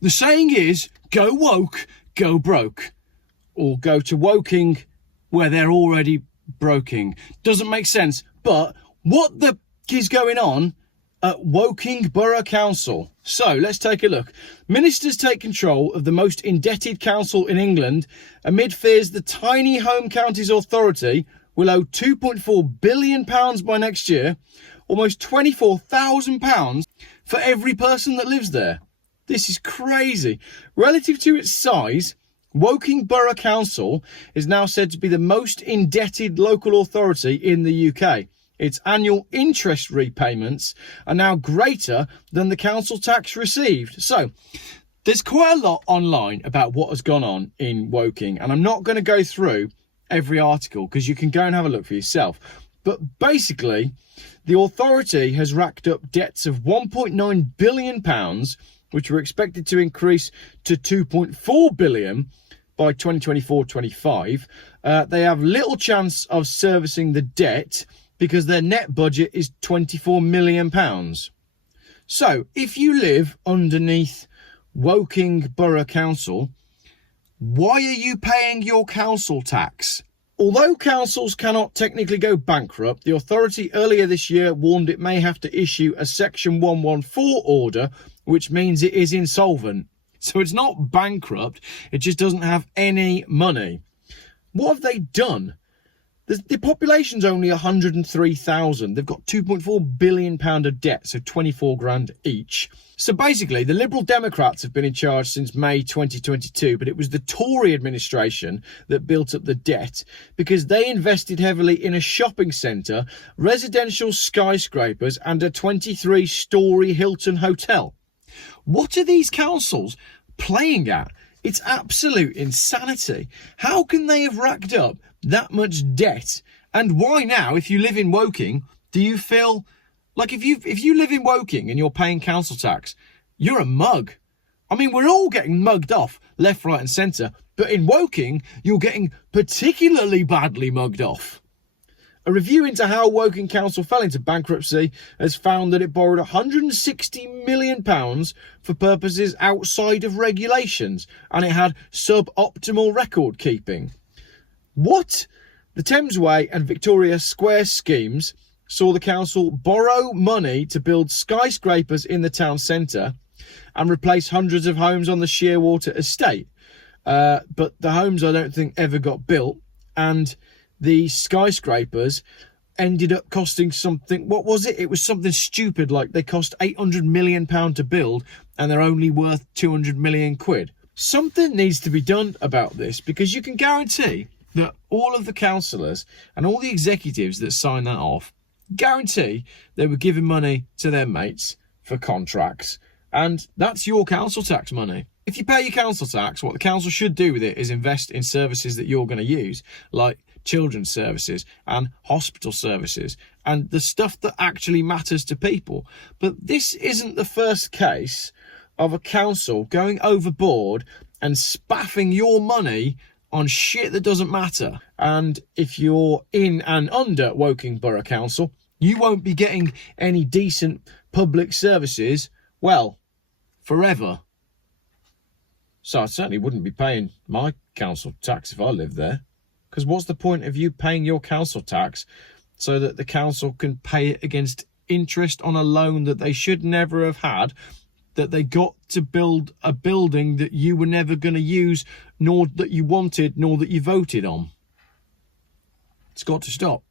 The saying is, go woke, go broke. Or go to Woking where they're already broking. Doesn't make sense, but what the is going on at Woking Borough Council? So let's take a look. Ministers take control of the most indebted council in England amid fears the tiny Home Counties Authority will owe £2.4 billion by next year, almost £24,000 for every person that lives there. This is crazy. Relative to its size, Woking Borough Council is now said to be the most indebted local authority in the UK. Its annual interest repayments are now greater than the council tax received. So there's quite a lot online about what has gone on in Woking, and I'm not going to go through every article because you can go and have a look for yourself. But basically, the authority has racked up debts of £1.9 billion, which were expected to increase to £2.4 billion by 2024-25. They have little chance of servicing the debt because their net budget is £24 million. So if you live underneath Woking Borough Council, why are you paying your council tax? Although councils cannot technically go bankrupt, the authority earlier this year warned it may have to issue a Section 114 order, which means it is insolvent. So it's not bankrupt, it just doesn't have any money. What have they done? The population's only 103,000. They've got £2.4 billion of debt, so 24 grand each. So basically, the Liberal Democrats have been in charge since May 2022, but it was the Tory administration that built up the debt because they invested heavily in a shopping centre, residential skyscrapers, and a 23-storey Hilton hotel. What are these councils playing at? It's absolute insanity. How can they have racked up that much debt? And why now, if you live in Woking, do you feel like if you live in Woking and you're paying council tax, you're a mug? I mean, we're all getting mugged off left, right and centre, but in Woking, you're getting particularly badly mugged off. A review into how Woking Council fell into bankruptcy has found that it borrowed £160 million for purposes outside of regulations, and it had suboptimal record keeping. What? The Thamesway and Victoria Square schemes saw the council borrow money to build skyscrapers in the town centre and replace hundreds of homes on the Shearwater estate. But the homes, I don't think, ever got built, and the skyscrapers ended up costing something. What was it? It was something stupid, like they cost £800 million to build and they're only worth 200 million quid. Something needs to be done about this, because you can guarantee that all of the councillors and all the executives that sign that off guarantee they were giving money to their mates for contracts, and that's your council tax money. If you pay your council tax, what the council should do with it is invest in services that you're going to use, like children's services and hospital services and the stuff that actually matters to people. But this isn't the first case of a council going overboard and spaffing your money on shit that doesn't matter. And if you're in and under Woking Borough Council, you won't be getting any decent public services, well, forever. So I certainly wouldn't be paying my council tax if I lived there. Because what's the point of you paying your council tax so that the council can pay it against interest on a loan that they should never have had, that they got to build a building that you were never going to use, nor that you wanted, nor that you voted on? It's got to stop.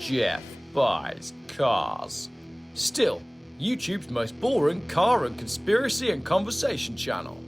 Geoff buys cars. Still, YouTube's most boring car and conspiracy and conversation channel.